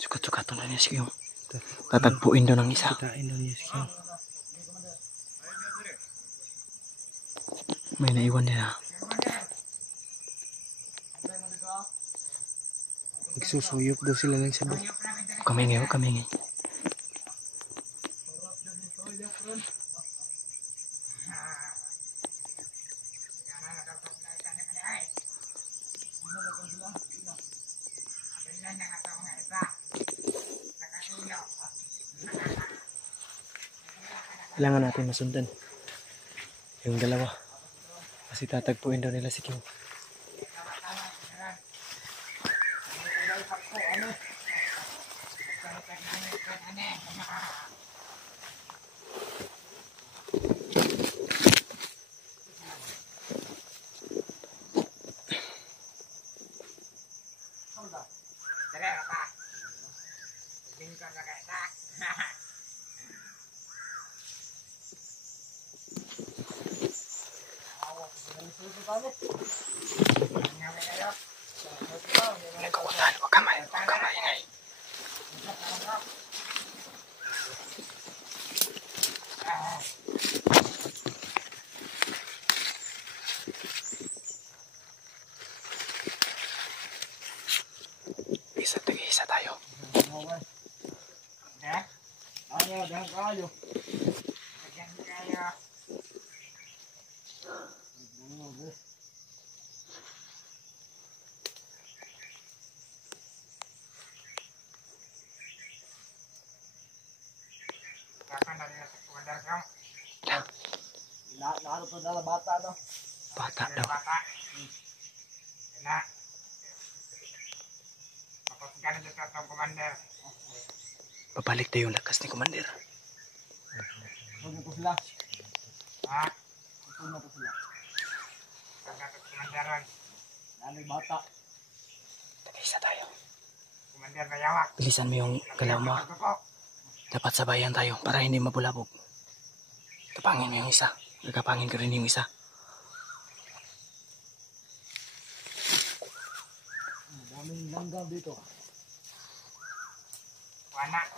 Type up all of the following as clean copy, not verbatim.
Sukat-sukat na niya si Kyung. Tatagpuin daw ng isa. May naiwan nila. Magsusuyop daw sila ng sabi. Huwag kamingay. Kailangan natin masundan yung dalawa kasi tatagpuin daw nila si Kyung. Nagkukutan, huwag ka maingay. Isa tayo. Bata daw. Babalik tayo yung lakas ni Commander. Isa tayo. Bilisan mo yung galaw mo. Dapat sabayan tayo para hindi mabulabog. Kapangin mo yung isa. Kapangin ka rin yung isa. Daming langgam dito.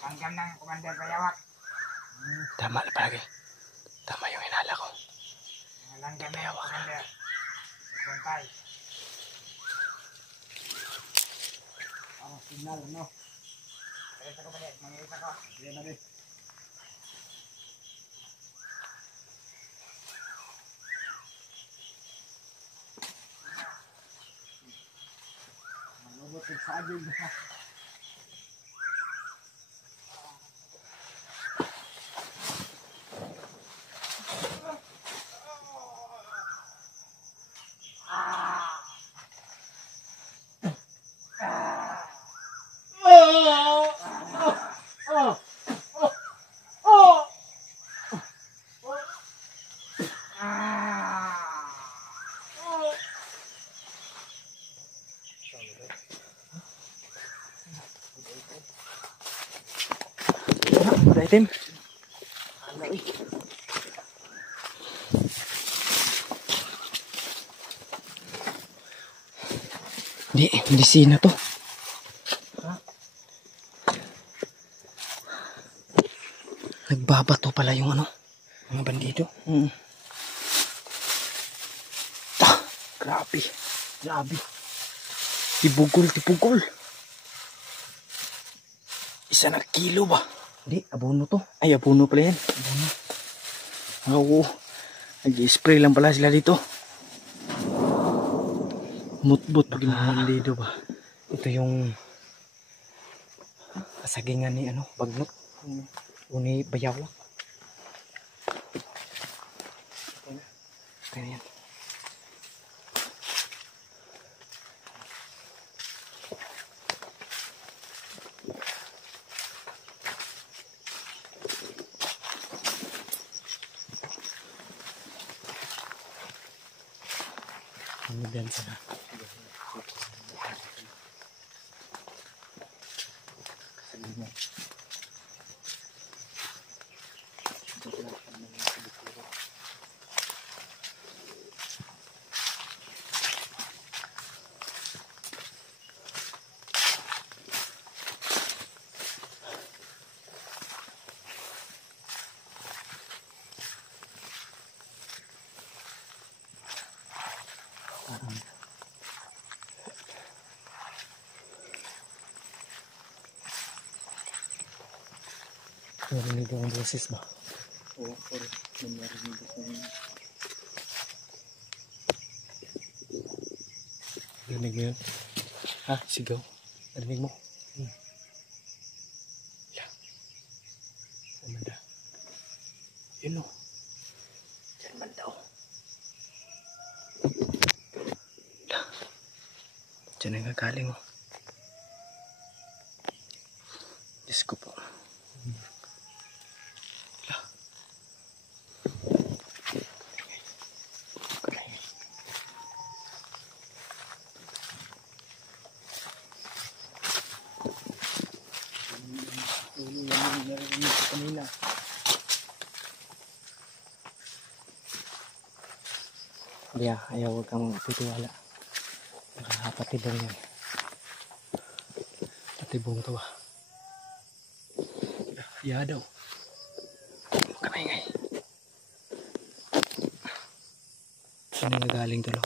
Langgam ng Commander Bayawak. Tama na palagi. Tama yung hinala ko. Langgam ng Commander. Bantay. Signal, no? Marita ko palit. Manirita ko. Yan na din. Manubot yung saging na. Item. Hindi sina to. Nagbabato pala yung ano, mga bandido. Grabe. Tibugol. Isa na kilo ba? Hindi, abono to. Ay, abono pala yan. Oo. Nag-spray lang pala sila dito. Mutbut pag bandido ba? Ito yung kasagingan ni Bagnot. Uni Bayawak. Ganyan. Ano din sana? Narinig ang boses ba? Oo, or narinig akong narinig mo yun? Ha? Sigaw? Narinig mo? Wala. Amanda. Yun o. Diyan man daw. Wala. Diyan ang gagaling o. Diyos ko po. Narinig ko kanina. Kaya ayaw huwag kang magtitiwala. Nakapatid lang yan. Patibong to ba? Iya daw. Huwag ka maingay. Saan nga galing to lo?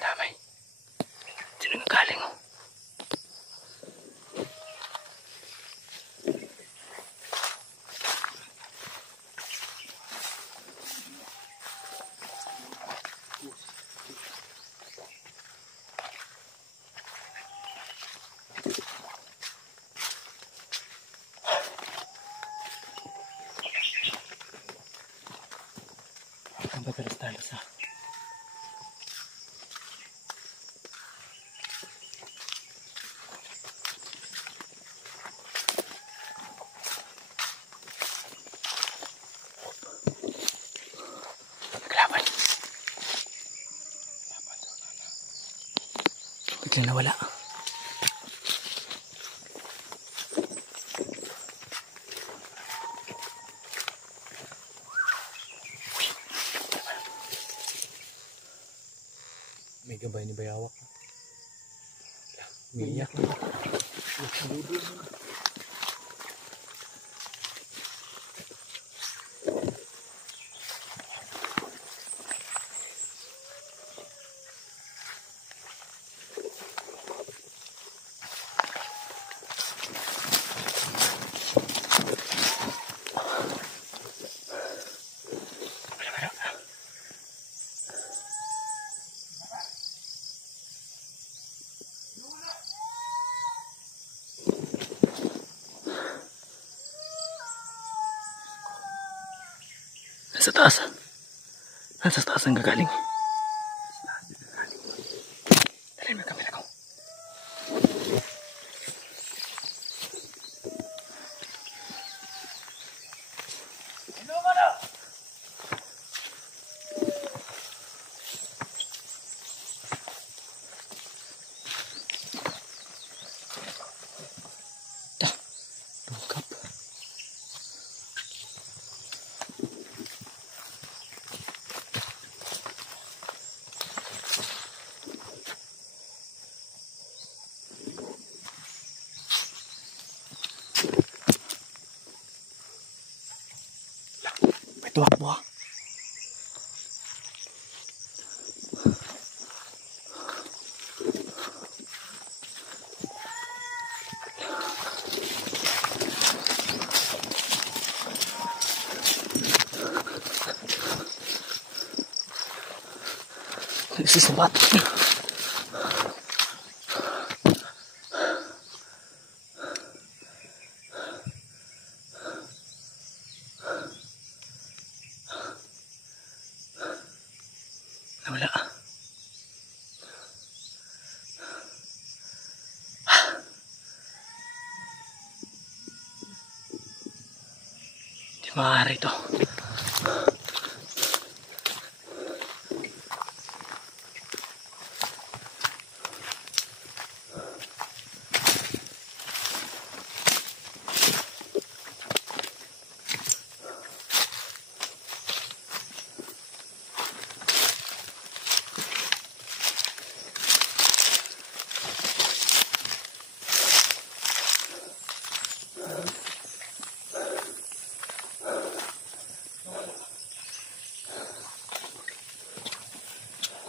Lamay. Saan nga galing oh? Ang pagkaras talos ha. Naglaban. Bigla nawala. May gabay ni Bayawak. Umiiyak na. Nasa taas. Nasa taas ang gagaling. Dali mo yung kamera ko. Tungkap. May tuwak-buha. Nagsisabat. Nawala. Hindi maaari ito.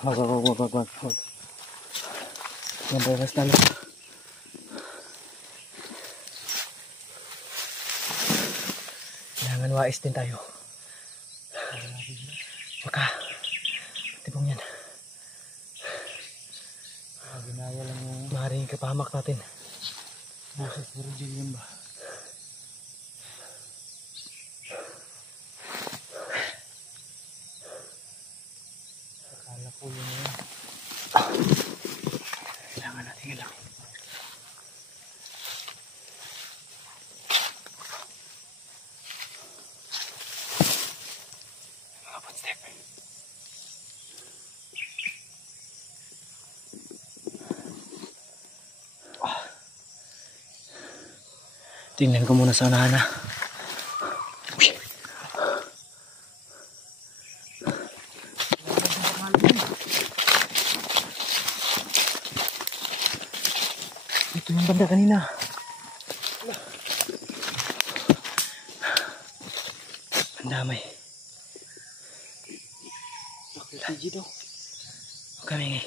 Wag. Yan tayo, mas talo. Kailangan wais din tayo. Baka tibong yan. Ginaya lang yung Maaaring kapahamak natin. boses ni Rodil yun ba? Akala ko yun yun. Kailangan natin ilangin. Mga footstep. Tingnan ko muna sa unahan na. Uy. Ito yung banda kanina. Ang damay. Bakit daw? Huwag kami ngay.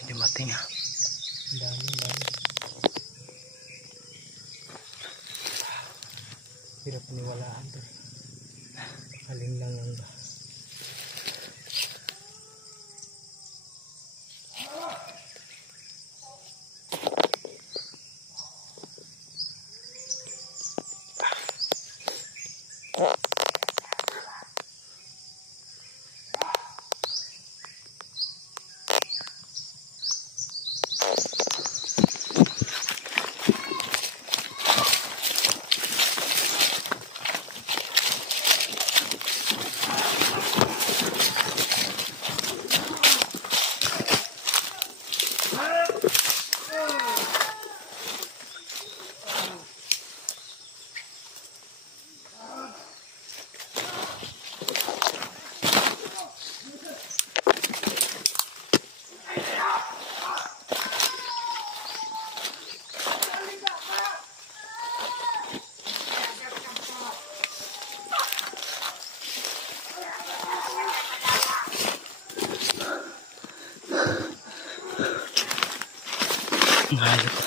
May dumating ha. Ang dami. Hirap paniwalaan to. Haling lang ang ba. Ang hayop.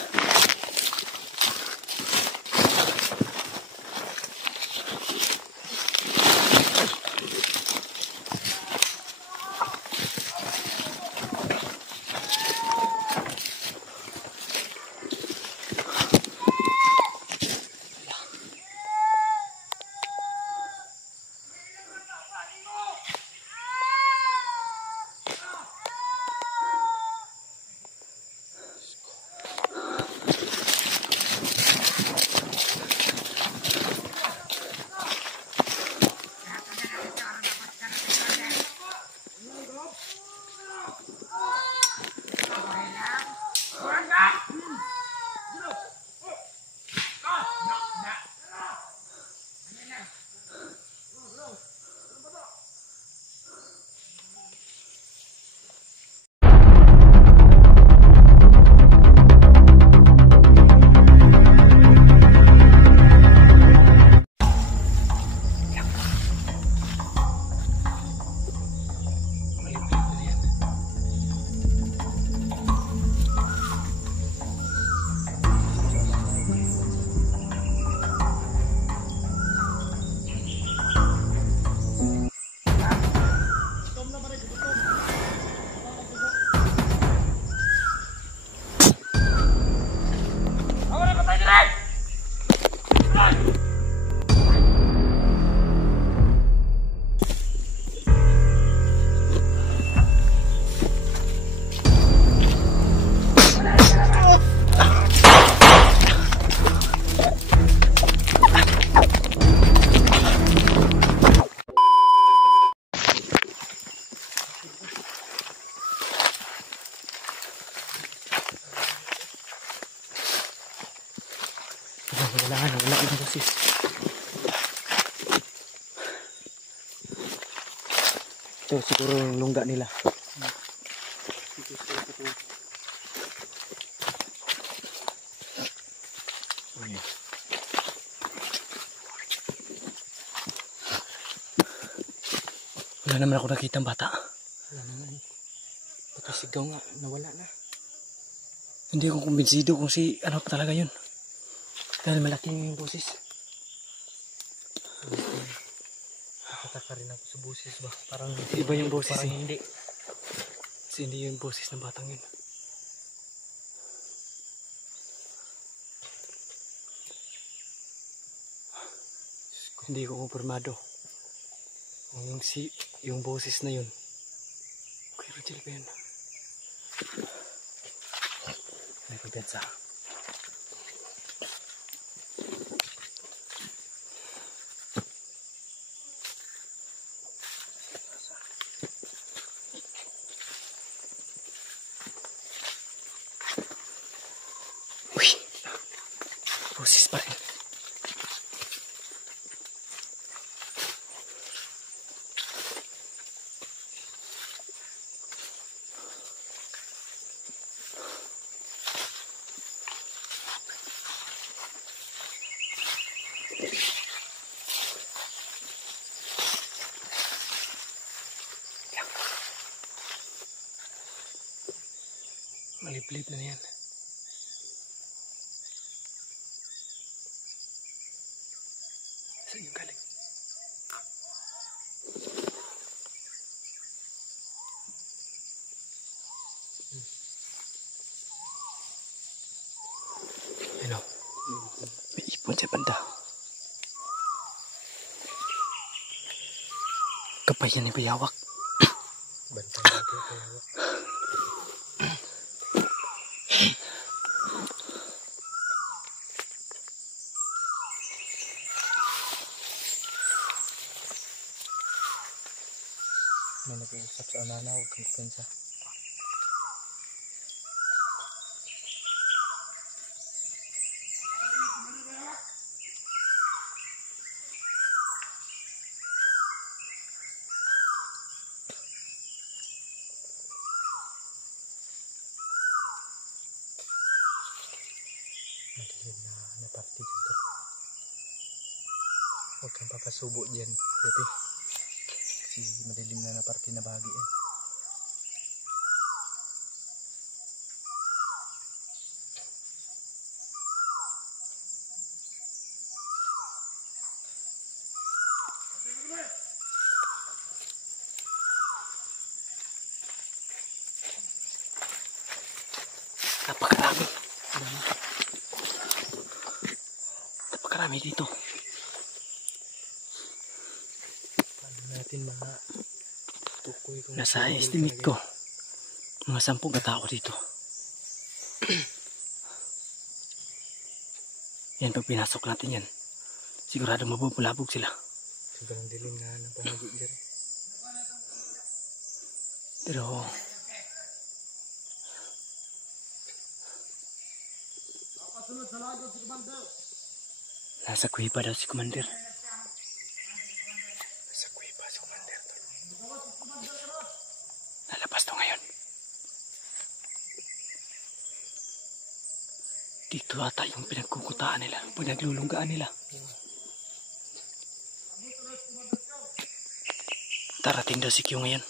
boses. Ito siguro yung lungga nila. Wala naman ako nakitang bata. Wala naman. Pati sigaw nga, nawala na. Hindi ako kumbinsido kung si ano pa talaga yun. Dahil malaking yung boses. Nakataka rin ako sa boses ba? Parang Iba yung boses parang eh. hindi. Kasi hindi yung boses ng batang yun. Hindi ko kumpirmado. Kung yung boses na yun. Okay, Rachel ba yun? May kumpiyansa. Uy! Boses pa rin. Maliblib na yan. Saan yung galing? Ano? May ipon sa banda. Kapayan ni Bayawak. Bantay lagi kaya. May nag-uusap sa anana, huwag kang kupensa. Madilim na party dito. Huwag kang papasubo dyan, Pepe. Kasi madilim na party na bahagi yan. Napakarami. Napakarami dito. Paano natin tukoy kung Nasa estimate ko, mga 10 katao dito. Yan, pag pinasok natin yan, sigurado mabubulabog sila. sobrang dilim na ng bahagi dyan. Pero nasa kuhiba daw si Commander. Sa kuiba sa commander to. Lalabas to ngayon. Dito ata yung pinagkukutaan nila, pinaglulunggaan nila. Darating daw si Q ngayon.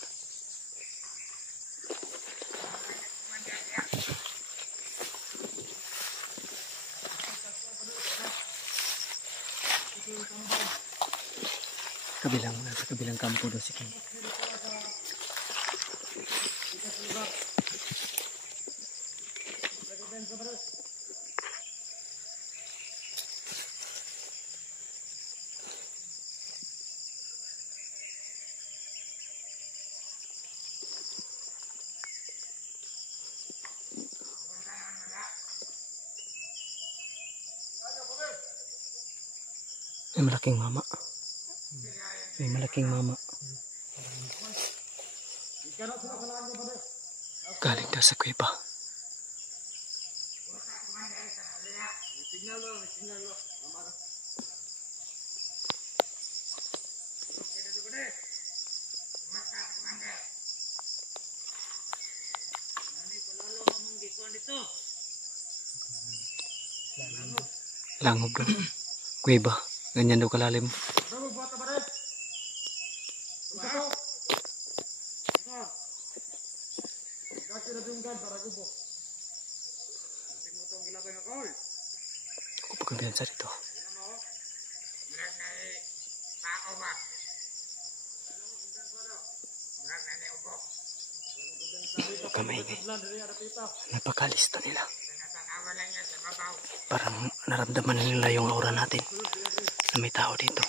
Nasa kabilang kampo daw si Q. May malaking mama. May malaking mama. Galing daw sa kuweba. Langob daw. Kuweba. Ganyan daw kalalim. Ako pagkampiyansa dito. Huwag ka maingay. Napakalista nila. Parang naramdaman nila yung aura natin na may tao dito.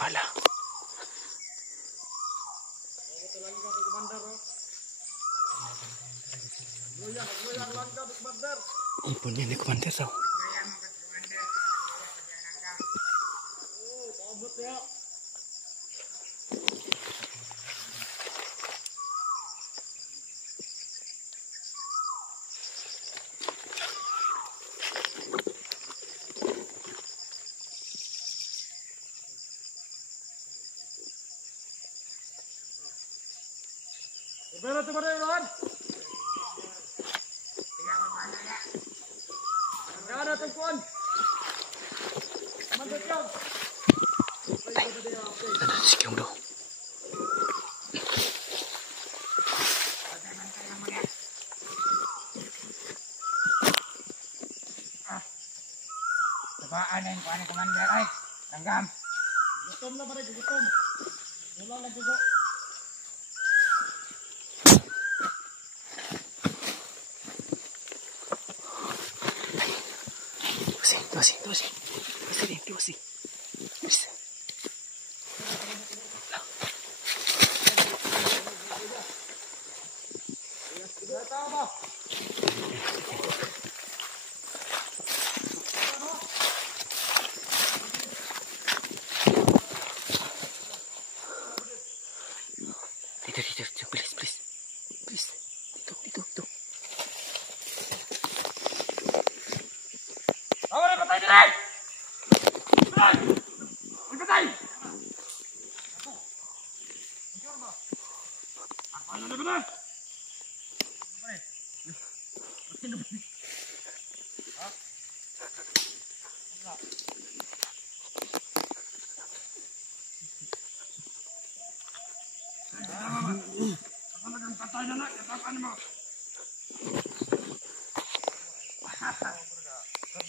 Pala. Ipon niya ni Commander daw. Pero tu pada Ron. Ada tu pun. Mantap jam. Ada si Kyung Do. Tabaan yang kuan Commander ay. Langgam. Gutom na pare, gutom. Wala lang jugo. Tuwasi. Please. Dito. Please. Dito. Awak patay diri. Patay. Apa yang ada benar?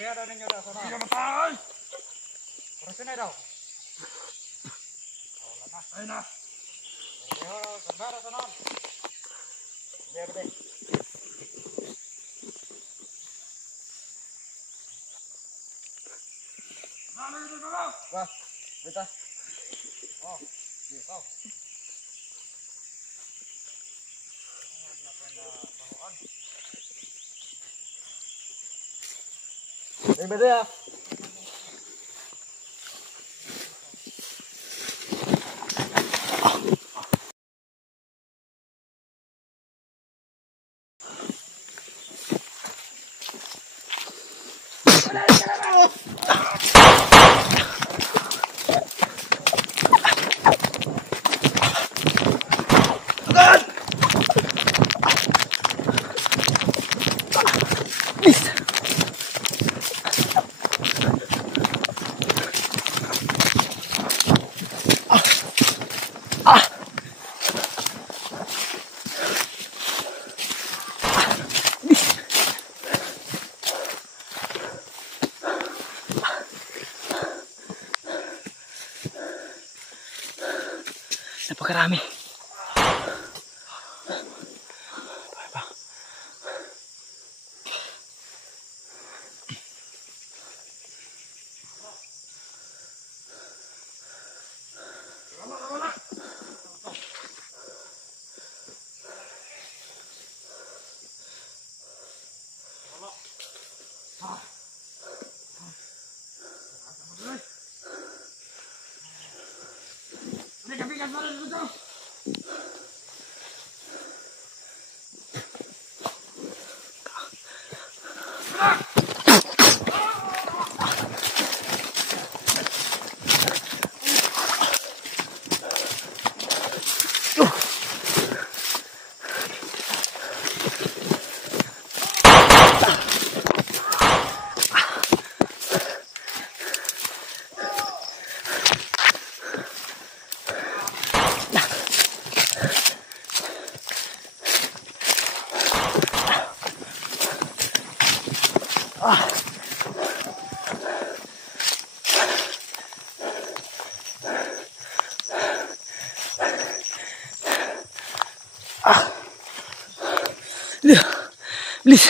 Biar ada nyoda sana. Tidak betul. Proses daw. Wala na. Biar sebar sana. Biar deh. Wah, beta. Oh, iya kau. Ini beda ya. Napakarami. Bigat-bigat mo rin ito. Please.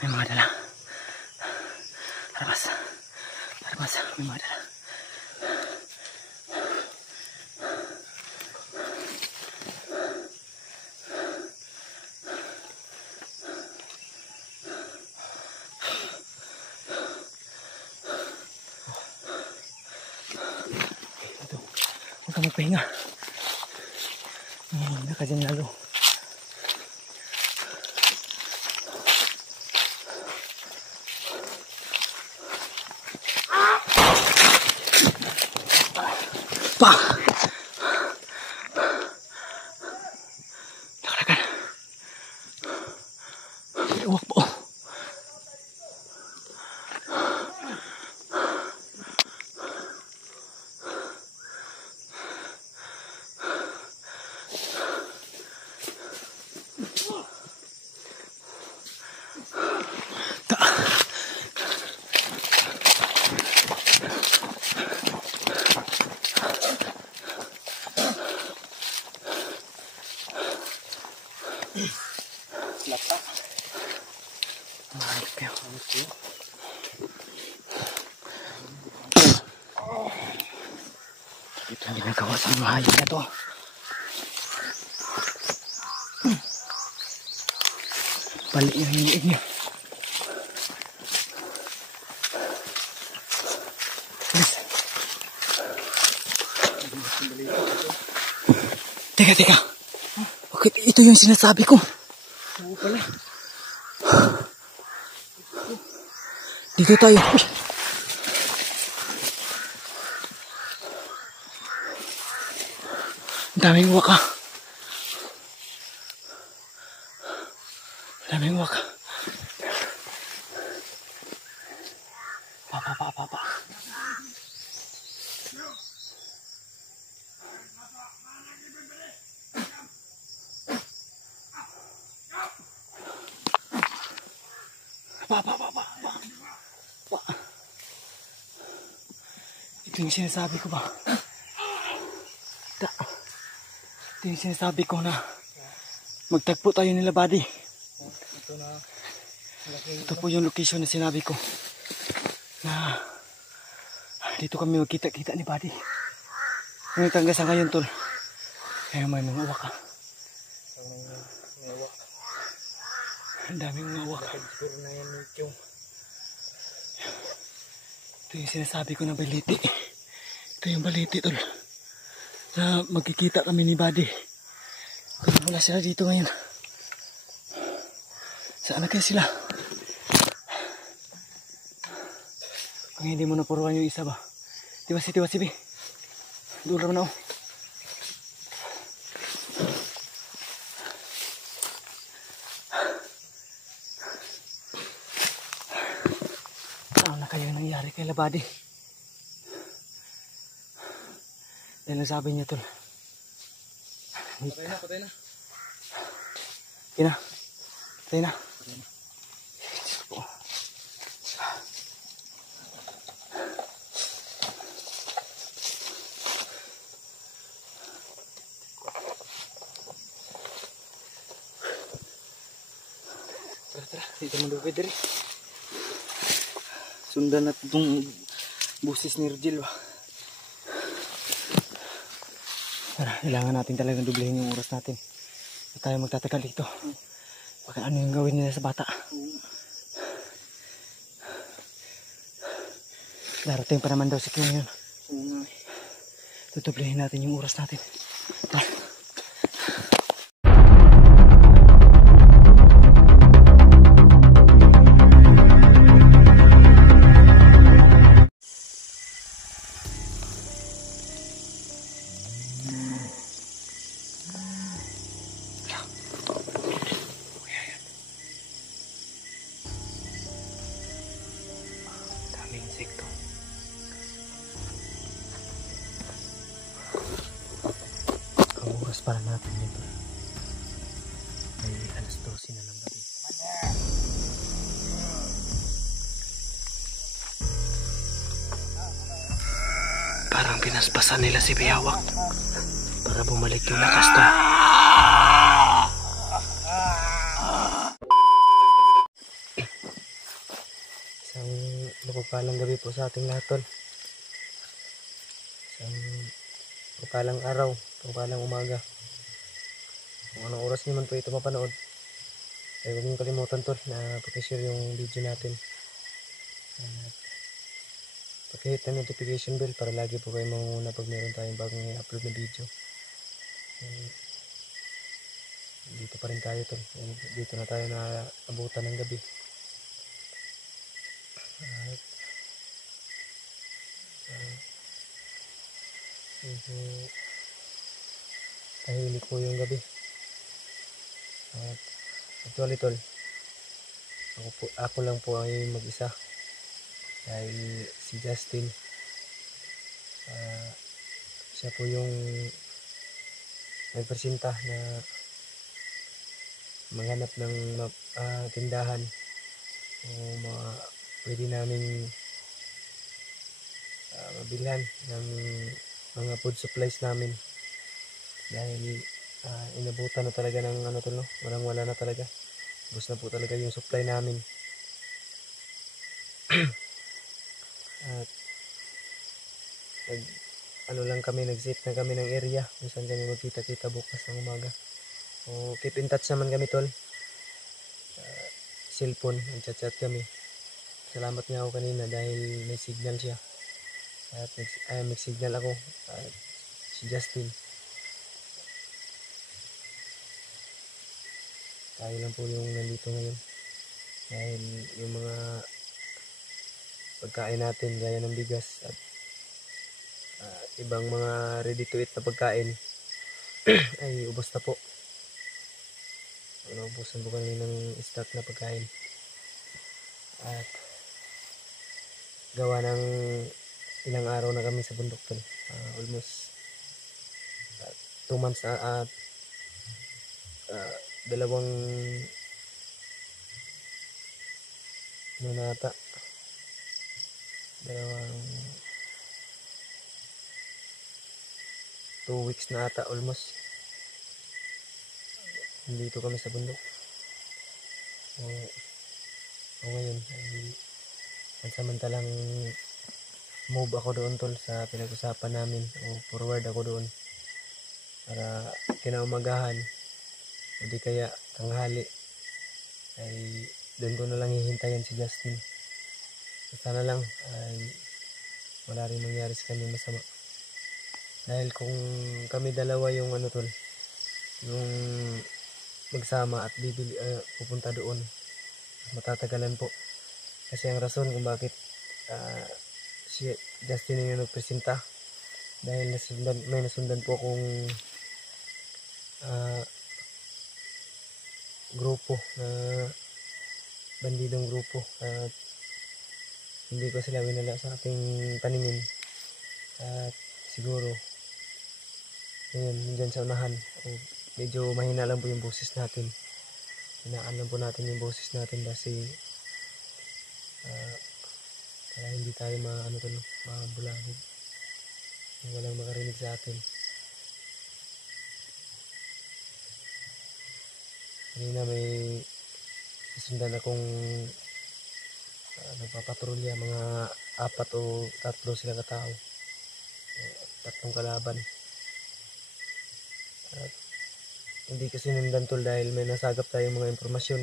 May mga dala. Harabas. Harabas. May mga dala. Huwag ka magpahinga. Nangyayina ka dyan lalo. Pa! Nakarakan. Iwak po. Lapa. Mahal kayo. Ito ang ginagawa sa mga hayop na to. Balik yung hilig niya. Teka. Bakit ito yung sinasabi ko? Oo pala. Dito tayo. Ang daming waka. Ang daming waka. Pa. Ito yung sinasabi ko ba? Ito yung sinasabi ko na magtagpo tayo nila, buddy. Ito na. Ito po yung location na sinabi ko. Na dito kami magkita-kita ni buddy. Ngunit hanggang sa ngayon, tol, ay may mga waka. May wak. Ang daming mga waka. Siguro na yan yung Ito yung sinasabi ko na baliti. Ito yung baliti, tol. Na magkikita kami ni buddy. Kung wala sila dito ngayon. Saan na kaya sila? Kung hindi mo napuruan yung isa ba? Tiwasi, be. Dulo na ako. Ano na kaya nangyari kay Labadi? Dahil sabi niya, tol. Patay na. Patay na. Tara. Hindi ka malupit rin. Sundan natin itong busis ni Virgil ba. Tara, kailangan natin talagang dublehin yung oras natin. Hindi tayo magtatagal dito. Baka ano yung gawin nila sa bata. Darating pa naman daw si Kyung yun. Tutublehin natin yung oras natin. Tara. Daming insekto. Ang oras para natin dito ay alas 12 na ng gabi. Parang pinaspasan nila si Biyawak para bumalik yung lakas to. Isang mapagpalang gabi po sa ating lahat, tol. Isang mapagpalang araw, mapagpalang umaga. Kung anong oras naman po ito mapanood, ay huwag niyong kalimutan, tol, na pakishare yung video natin. Pakihit ng notification bell para lagi po kayo manguna pag meron tayong bagong i-upload na video. Dito pa rin tayo, tol. Dito na tayo na abutan ng gabi. Tahimik po yung gabi. At actually, tol, ako lang po ay mag-isa. Dahil si Justin, siya po yung nagpresenta na maghanap ng tindahan o pwede namin mabilhan ng mga food supplies namin. Dahil inabutan na talaga ng ano, tol, no? Wala na talaga. Bus na po talaga yung supply namin. At nag-set na kami ng area kung saan kami magkita-kita bukas ng umaga. O keep in touch naman kami, tol. Cellphone, nag-chat kami. Salamat nga ako kanina dahil may signal siya. At may signal ako. Si Justin. Tayo lang po yung nandito ngayon. Dahil yung mga pagkain natin gaya ng bigas at ibang mga ready to eat na pagkain ay ubos na po. Naubusan po kami ng stock na pagkain. At gawa ng ilang araw na kami sa bundok, tol. Almost 2 months na at dalawang ano na ata, dalawang 2 weeks na ata almost nandito kami sa bundok. O ngayon ay pansamantalang move ako doon, tol, sa pinag-usapan namin, o forward ako doon para kinaumagahan o di kaya tanghali ay doon ko na lang hihintayin si Justin. Sana lang ay wala rin mangyari sa kanya masama. Dahil kung kami dalawa yung ano, tol, yung magsama at pupunta doon, matatagalan po. Kasi ang rason kung bakit si Justin yung nagpresenta, dahil may nasundan po akong grupo na bandidong grupo at hindi ko sila winala sa ating paningin. At siguro ngayon dyan sa unahan medyo mahina lang po yung boses natin. Hinaan lang po natin yung boses natin kasi para hindi tayo mabulabog, walang makarinig sa atin. Kanina may Sundan akong nagpapatrolya, mga 4 o 3 sila katao, 3 kalaban. At hindi ko sinundan tol dahil may nasagap tayong mga impormasyon.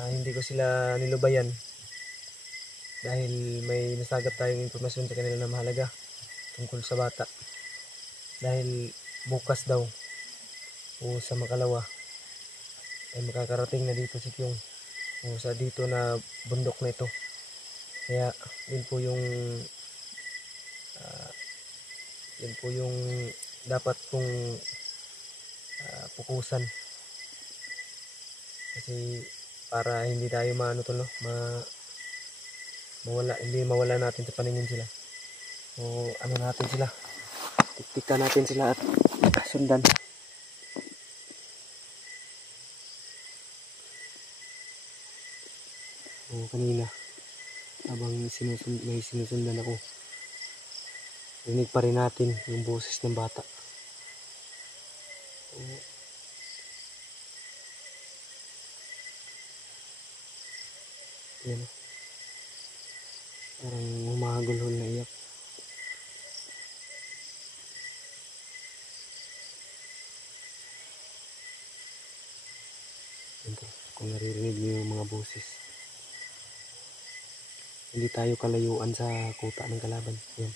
Hindi ko sila nilubayan dahil may nasagap tayong impormasyon sa kanila na mahalaga tungkol sa bata. Dahil bukas daw o sa makalawa ay makakarating na dito si Kyung o sa dito na bundok na ito. Kaya yun po yung dapat kong pukusan, kasi para hindi tayo hindi mawala natin sa paningin sila, o natin sila, tiktikan natin sila at sundan. Kanina habang may sinusundan ako, rinig pa rin natin yung boses ng bata. Yan, parang humahagulhol na iyak. Ito, kung naririnig niyo yung mga boses, hindi tayo kalayuan sa kuta ng kalaban. Yan,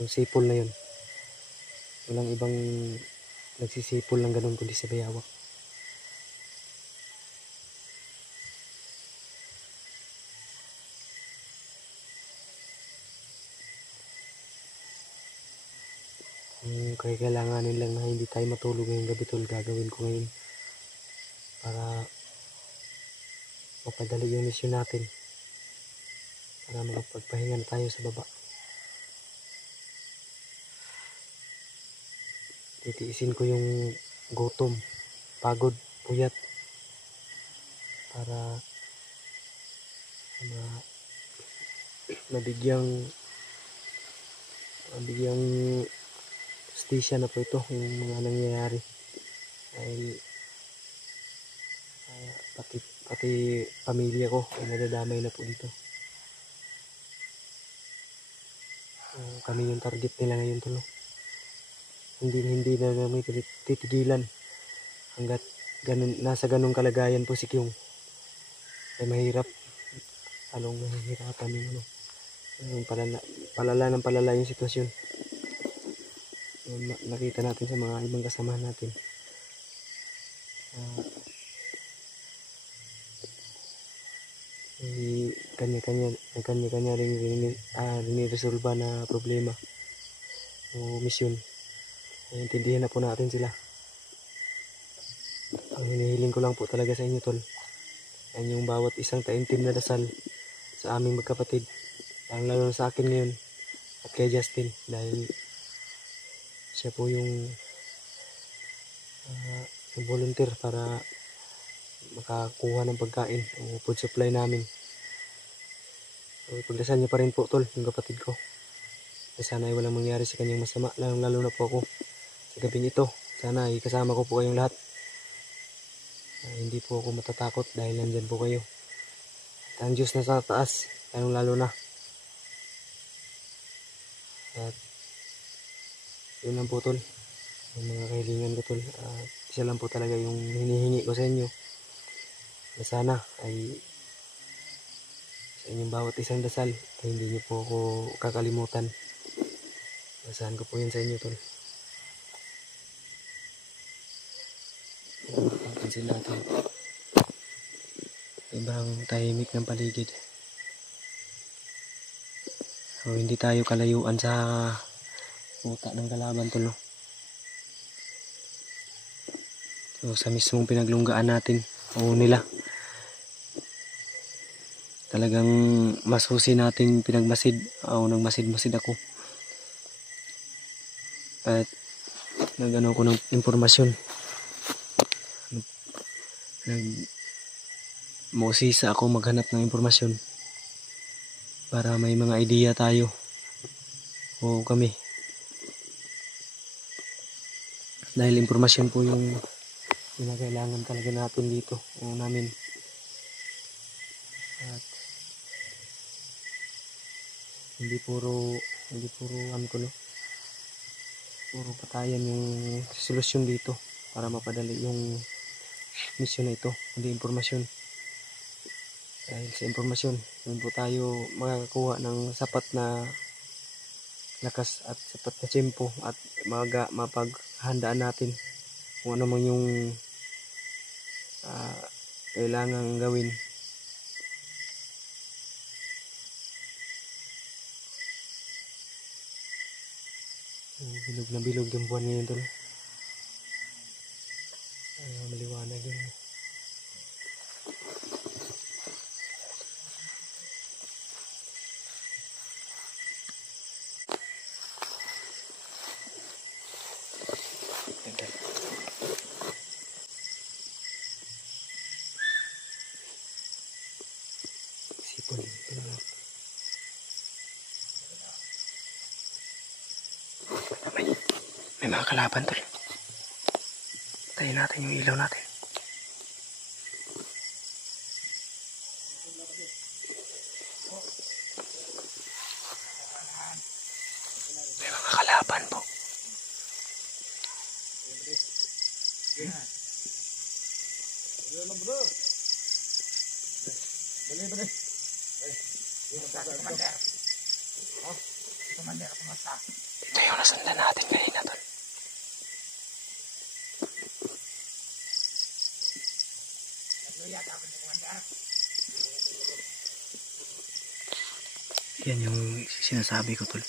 yung sipol na yun, walang ibang nagsisipol ng ganun kundi sa bayawak. Kaya kailanganin lang na hindi tayo matulog ngayong gabi tol, gagawin ko ngayon para mapadali yung mission natin, para makapagpahinga na tayo sa baba. Titiisin ko yung gutom, pagod, puyat para mabigyang justisya na po ito yung mga nangyayari, dahil pati pamilya ko ay nadadamay na po dito. Kami yung target nila ngayon tol. Hindi na namin titigilan hanggat nasa ganung kalagayan po si Kyung. Ay mahirap, talong mahihirapan yung palala yung sitwasyon. Nakita natin sa mga ibang kasamahan natin, kanya-kanya rin na problema o misyon. Intindihan na po natin sila. Ang hinihiling ko lang po talaga sa inyo tol, ay yung bawat isang taimtim na dasal sa aming magkapatid, lalo sa akin ngayon at kay Justin, dahil siya po yung volunteer para makakuha ng pagkain o food supply namin. So, pagdasal niyo pa rin po tol, yung kapatid ko, sana ay walang mangyari sa kanyang masama, lalo na po ako sa gabing ito. Sana ay kasama ko po kayong lahat. Hindi po ako matatakot dahil nandyan po kayo. At ang Diyos na sa taas, lalo na. At yun lang po tol, yung mga kahilingan ko tol. Isa lang po talaga yung hinihingi ko sa inyo, na sana ay sa inyong bawat isang dasal ay hindi niyo po ako kakalimutan. Basahan ko po yan sa inyo tol. Pansin natin, sobrang tahimik ng paligid. So, hindi tayo kalayuan sa kuta ng kalaban tol. So, sa mismong pinaglunggaan natin o nila, talagang masusi nating pinagmasid o nagmasid-masid ako. At nagano ko ng impormasyon, nagmusisa ako maghanap ng impormasyon para may mga idea tayo o kami, dahil impormasyon po yung kinakailangan talaga natin dito o namin At hindi puro ano ko, no? Puro patayan yung solusyon dito para mapadali yung mission na ito, hindi impormasyon. Dahil sa impormasyon, doon po tayo makakakuha ng sapat na lakas at sapat na tiyempo at mapaghandaan natin kung ano man yung kailangang gawin. Bilog na bilog yung buwan ngayon tol. Maliwanag yung sipon. May mga kalaban tol. Tayin natin yung ilaw natin. May mga kalaban po. Ito yung nasundan natin kanina tol. Yan yung sinasabi ko tol.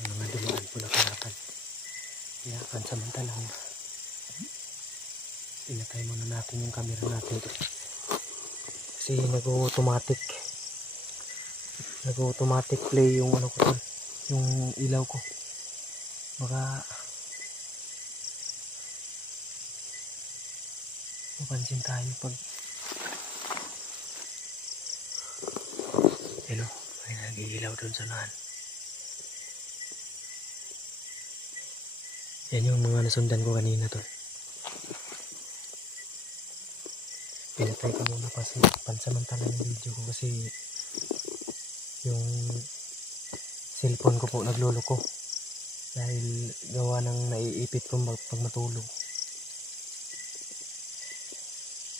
Yung mga dumaan po na kalaban. Kaya pansamantalang pinatay muna natin yung camera natin tol. Kasi nag-automatic play yung ano ko tol, yung ilaw ko. Baka mapansin tayo pag ano, may nag-iilaw dun sa unahan. Yan yung mga nasundan ko kanina tol. Pinatay ko muna pansamantala yung video ko kasi yung cellphone ko po nagluloko dahil gawa ng naiipit ko pag matulog.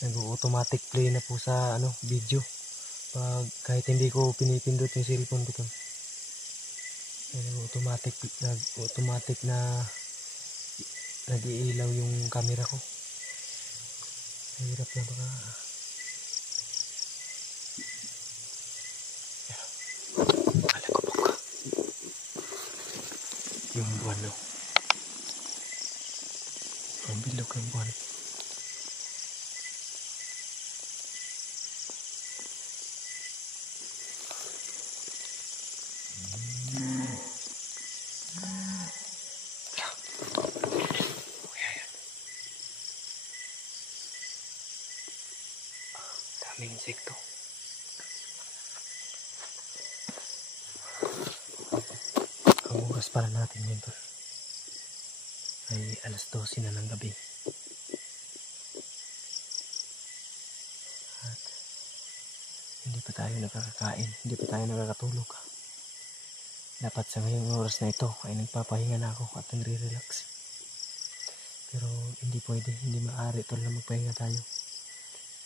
Nag-automatic play na po sa video pag kahit hindi ko pinipindot yung cellphone ko to. Automatic na nag-iilaw yung camera ko. Hirap na baka malagobok ka yung buwan no. Ang bilog ng buwan. Daming insekto. Ang oras para natin yun tol ay 12:00 na ng gabi. At hindi pa tayo nakakakain, hindi pa tayo nakakatulog. Dapat sa ngayong oras na ito ay nagpapahinga na ako at nagre-relax. Pero hindi pwede, hindi maaari tol na magpahinga tayo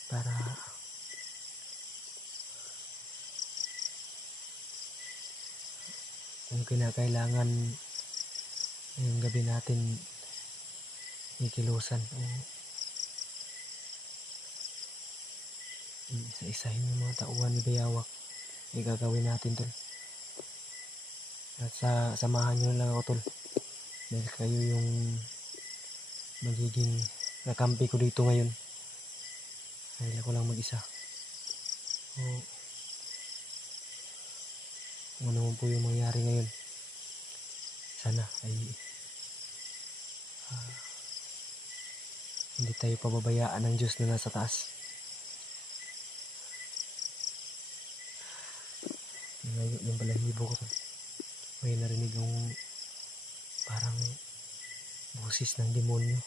para kung kinakailangan yung gabi natin ikilusan o isa-isahin yung mga tauhan ni Bayawak, gagawin natin tol. At samahan nyo lang ako tol dahil kayo yung magiging kakampi ko dito ngayon dahil ako lang mag-isa. Kung ano po yung mangyari ngayon, sana ay hindi tayo pababayaan ng Diyos na nasa taas. Ngayon yung balahibo ko, may narinig yung parang boses ng demonyo.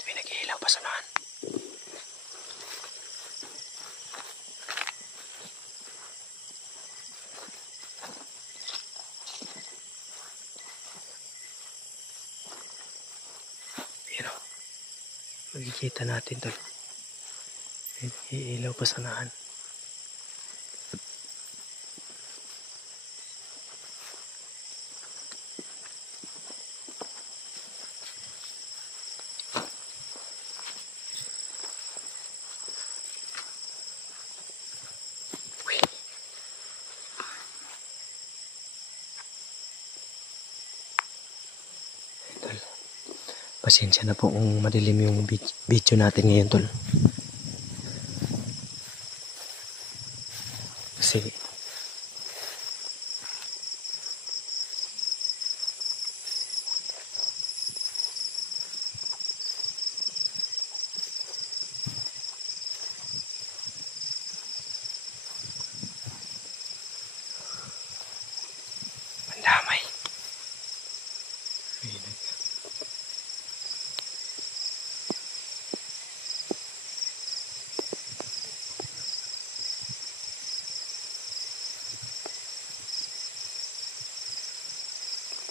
May nag-iilaw pa sa unahan. Pero makikita natin tol. May nag-iilaw pa sa unahan. Pasensya na po kung madilim yung video natin ngayon tol. Kasi mandamay.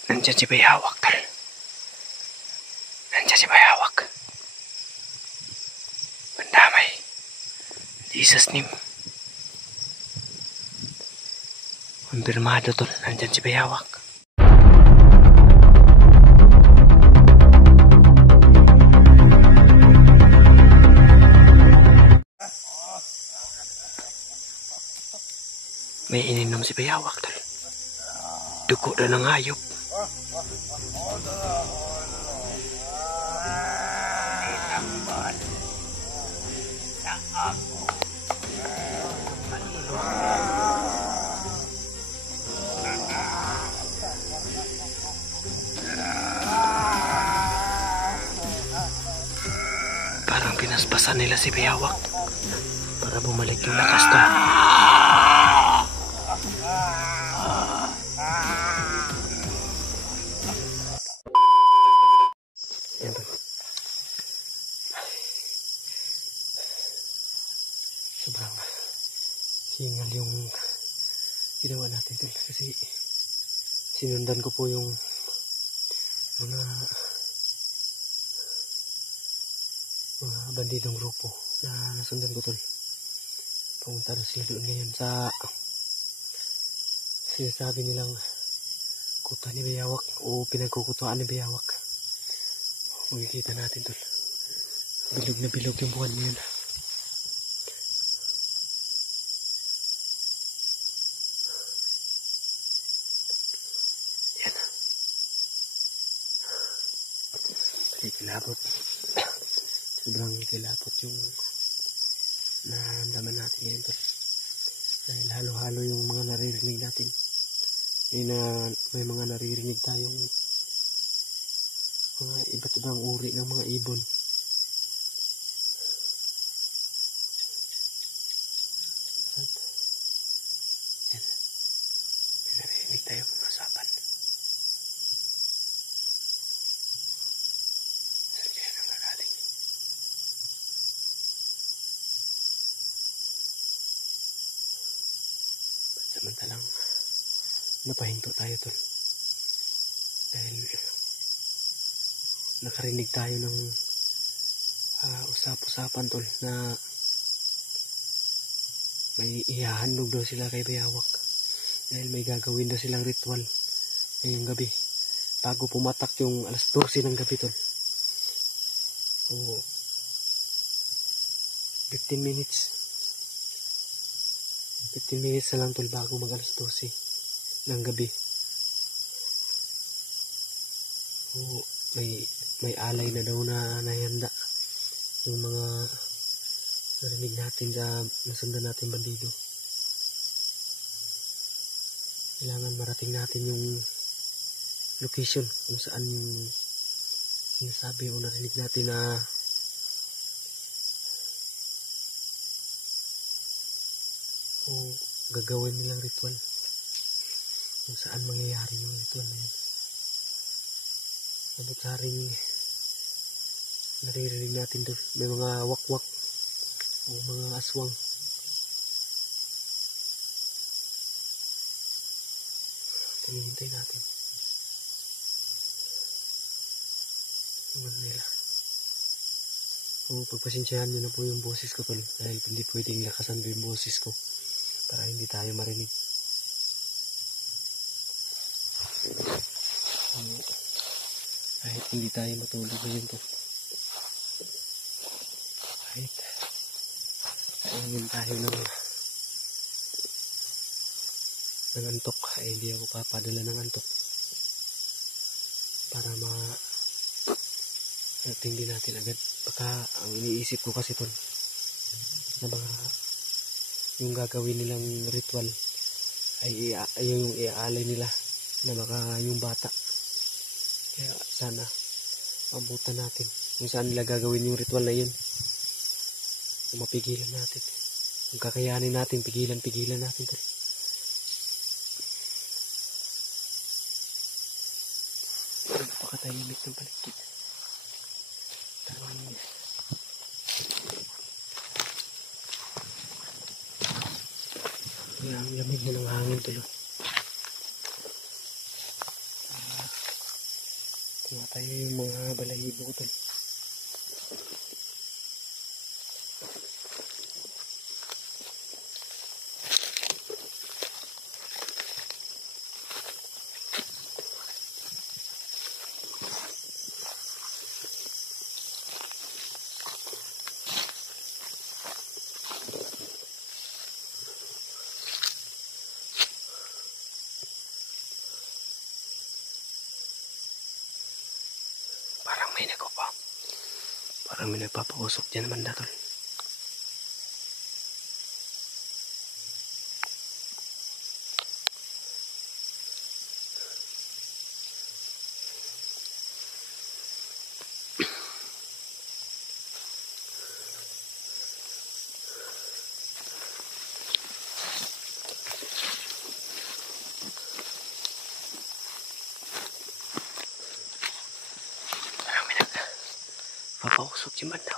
Nandiyan si Bayawak tol. Nandiyan si Bayawak. Mandamay. Jesus name. Kumpirmado tol. Nandiyan si Bayawak. May ininom si Bayawak tol. Dugo na ng hayop. Parang pinaspasan nila si Bayawak para bumalik yung lakas to. Yan tol. Sobrang hingal yung ginawa natin tol kasi sinundan ko po yung mga bandidong grupo na nasundan ko tol. Pumunta na sila doon ngayon sa sinasabi nilang kuta ni Bayawak o pinagkukutuan ni Bayawak. Makikita natin tol. Bilog na bilog yung buwan niyon. Yan. Kilabot. Sobrang kilabot yung nararamdaman natin ngayon tol. Dahil halo-halo yung mga naririnig natin. May mga naririnig tayong mga iba't ibang uri ng mga ibon. At yan. May naririnig tayong mga usapan. Saan kaya nang nagaling? Samantalang napahinto tayo tol. Dahil nakarinig tayo ng usap-usapan tol na may ihahandog daw sila kay Bayawak dahil may gagawin daw silang ritual ngayong gabi bago pumatak yung alas 12 ng gabi tol. So 15 minutes na lang tol bago mag alas 12 ng gabi. So may may alay na daw na nahihanda. Yung mga narinig natin sa nasundan natin bandido. Kailangan marating natin yung location kung saan yung sinasabi o narinig natin na o gagawin nilang ritual. Kung saan mangyayari yung ritual na yun. Abot sa rin naririnig natin doon. May mga wakwak o mga aswang. Hinihintay natin yung ano nila. O pagpasensyahan nyo na po yung boses ko tol, dahil hindi pwedeng lakasan ko yung boses ko para hindi tayo marinig. Kahit hindi tayo matulog ngayon to, kahit kainin tayo ng antok, ay hindi ako papadala ng antok para tingin natin agad. Baka ang iniisip ko kasi tol, na baka yung gagawin nilang ritual ay yung iaalay nila na baka yung bata. Kaya sana abutan natin kung saan nila gagawin yung ritual na yun. Kung mapigilan natin, kung kakayanin natin, pigilan natin tol. Napakatahimik ng paligid. Kaya ang lamig na ng hangin tuloy. Kuha tayo yung mga balahibo tol. Parang may nagpapausok dyan naman na tol. Papausok si man daw.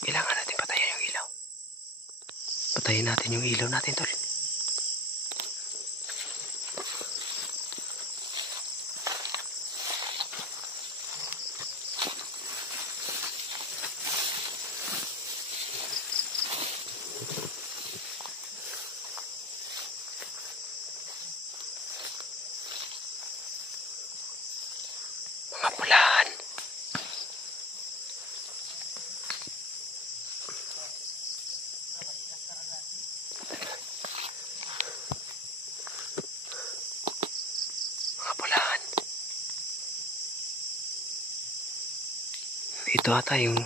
Kailangan natin patayin yung ilaw. Patayin natin yung ilaw natin tol. Mga pulaan. Ito ata yung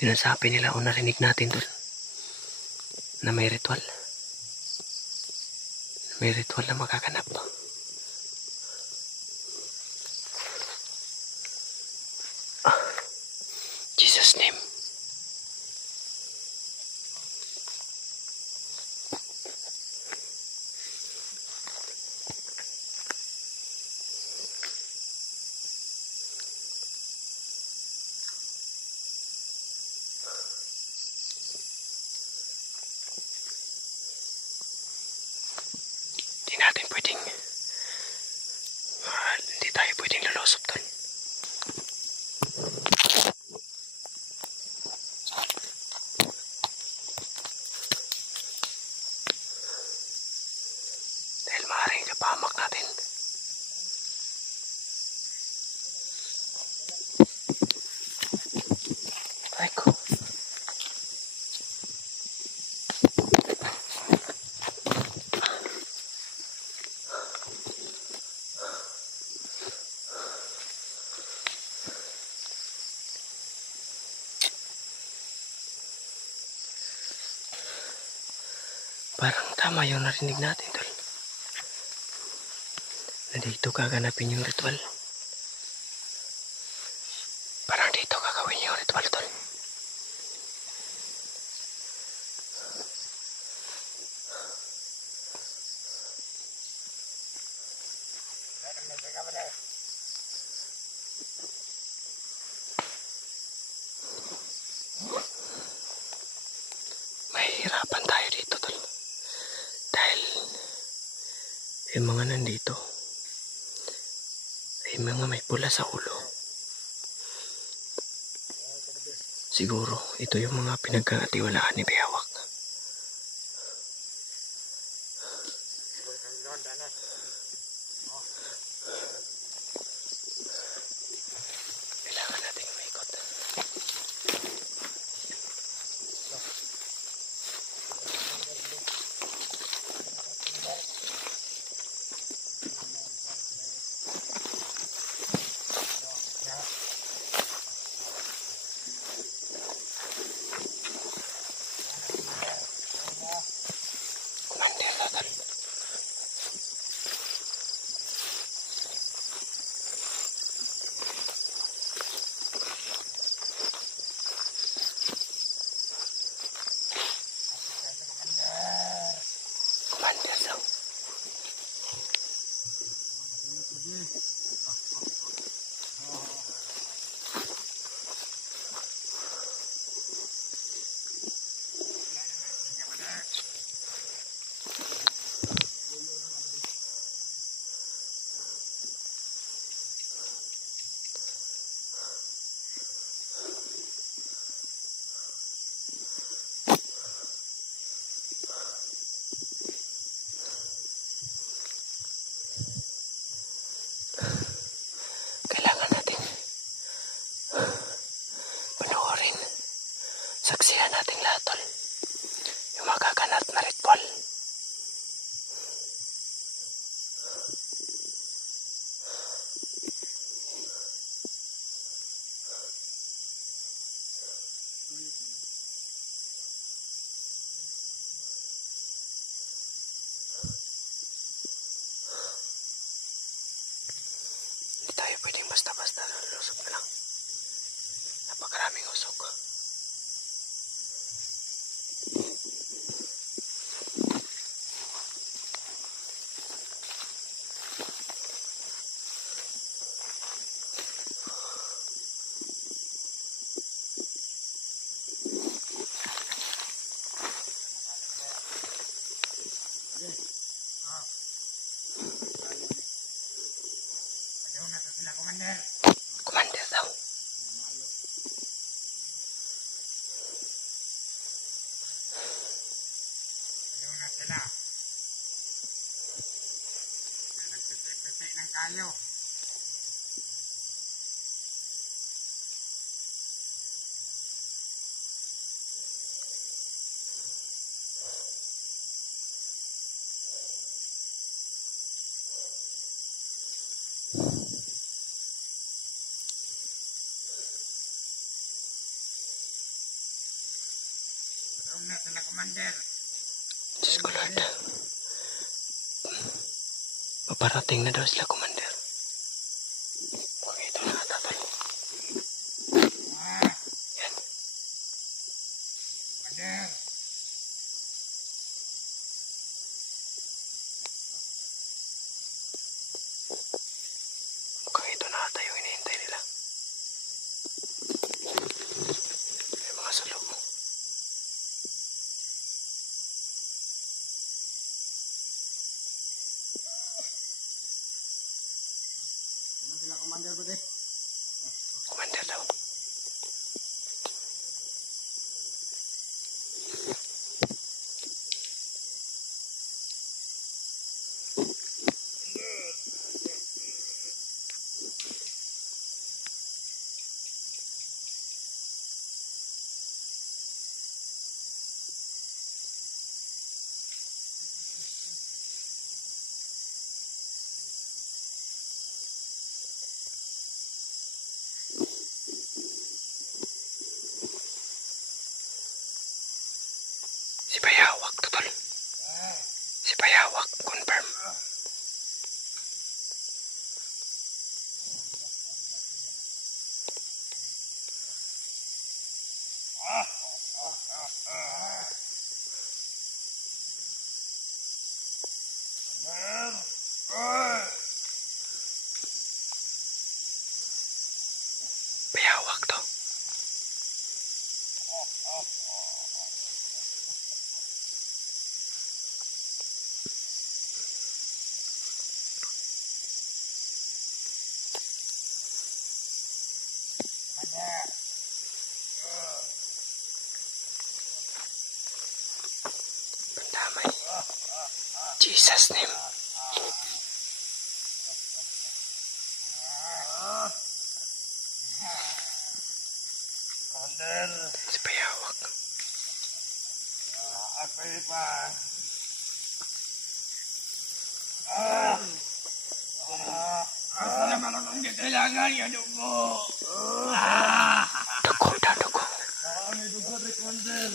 sinasabi nila o narinig natin doon na may ritual. May ritual na magaganap. Jesus' name. Di natin tayo pwedeng lulusop tol. Dahil maaaring kapahamak natin. Ay ko. Parang tama yung narinig natin, tol. Na dito gaganapin yung ritual. Parang dito gagawin yung ritual, tol. Mahihirapan tayo dito, tol. Dahil yung mga nandito ay mga may pula sa ulo. Siguro ito yung mga pinagkatiwalaan ni Biyawak. Kailangan nating umikot. Kumandir ka, tol. Kumandir daw. Kailangan natin panoorin, saksihan natin lahat, tol, yung magaganap na ritual. Hindi tayo pwedeng basta-basta lulusop na lang. Napakaraming usok. Kumandir daw. Ayaw na sila. Nagpipik-pipik ng kayo. Ayaw na sila, Commander. Diyos ko, Lord. Paparating na daw sila, Commander. Okay, ito na ata, tol. Yan. Commander. Mukhang ito na ata yung hinihintay nila. May mga sulok. Commander daw. Si Bayawak, totol. Si Bayawak, confirm. Bayawak to. Pandamay. Jesus name. Si Bayawak. Asa naman akong kailangan ya dugo. Dugo daw, dugo. May dugo rin, Commander.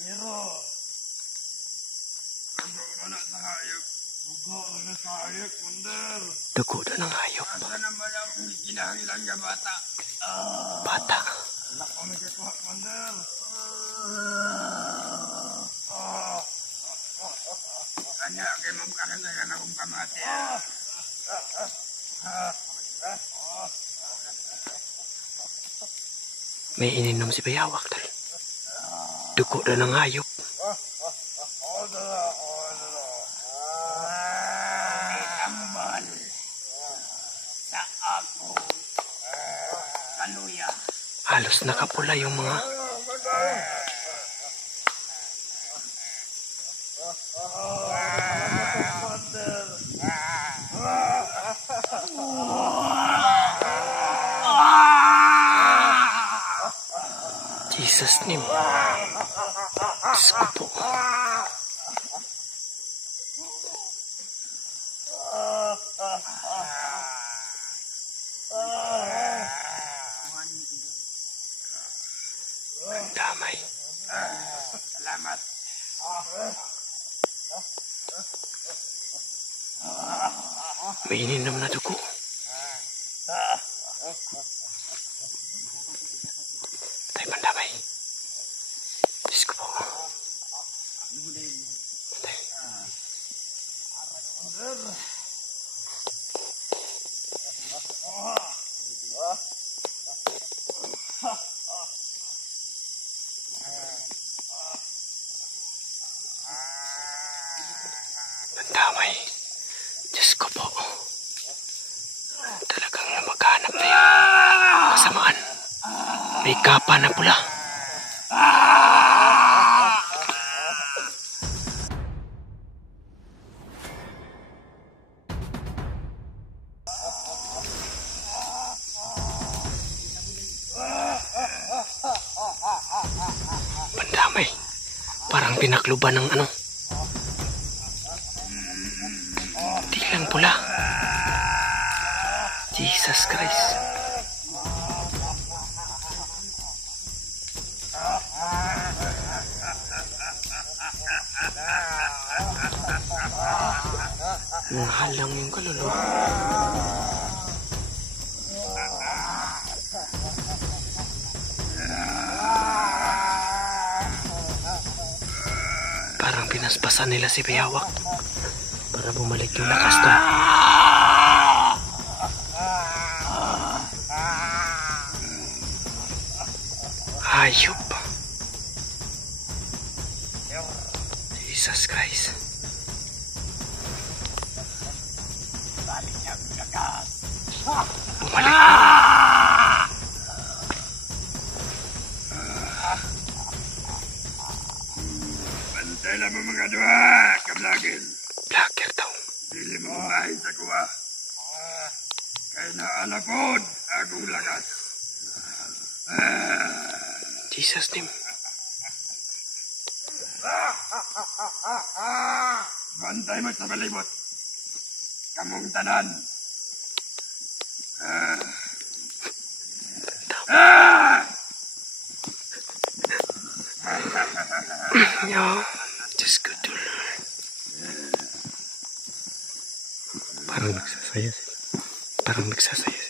Pero, dugo na sa hayop. Dugo na sa hayop, Commander. Dugo daw ng hayop. Asa naman akong kinahanglan nga bata. Bata. Anak ko may katuha, Commander. Kanya kay magkakasayan akong kamati. May ininom si Bayawak tol. Dugo daw ng hayop. Ambal sa ako kaluya. Halos nakapula yung mga Jesus name. Diyos ko po. Ang damay. Salamat. May ininom na dugo. Tay, pandamay. Diyos ko po. Tay. Pandamay. Diyos ko po. Talagang maghanap na yung kasamaan. May kapa na pula. Pandamay. Parang pinakluban ng ano. Di lang pula. Jesus Christ. Nanghalang yung kaluluwa. Parang pinaspasan nila si Bayawak para bumalik yung lakas to. Hayop. Jesus Christ. Balik niya sa kuha. Kaya naanapod akong lakas. Jesus name. Bantay mo sa balibot. Kamong tanan. No, just go to learn. Parang nagsasaya sila.